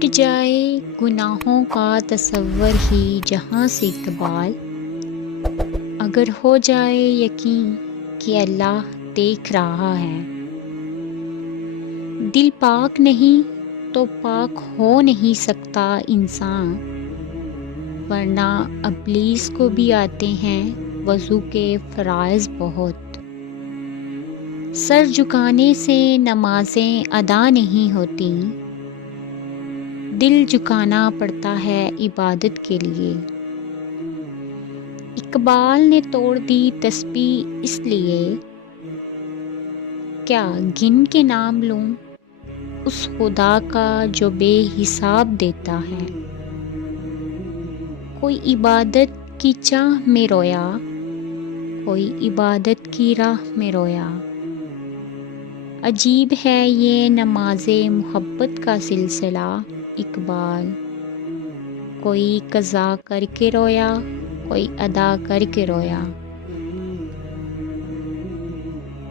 مٹ جائے گناہوں کا تصور ہی جہاں سے اقبال، اگر ہو جائے یقین کہ اللہ دیکھ رہا ہے۔ دل پاک نہیں تو پاک ہو نہیں سکتا انسان، ورنہ ابلیس کو بھی آتے ہیں وضو کے فرائض بہت۔ سر جھکانے سے نمازیں ادا نہیں ہوتی، دل جھکانا پڑتا ہے عبادت کے لیے۔ اقبال نے توڑ دی تسبیح اس لیے، کیا گن کے نام لوں اس خدا کا جو بے حساب دیتا ہے۔ کوئی عبادت کی چاہ میں رویا، کوئی عبادت کی راہ میں رویا۔ عجیب ہے یہ نماز محبت کا سلسلہ اقبال، کوئی قضا کر کے رویا، کوئی ادا کر کے رویا۔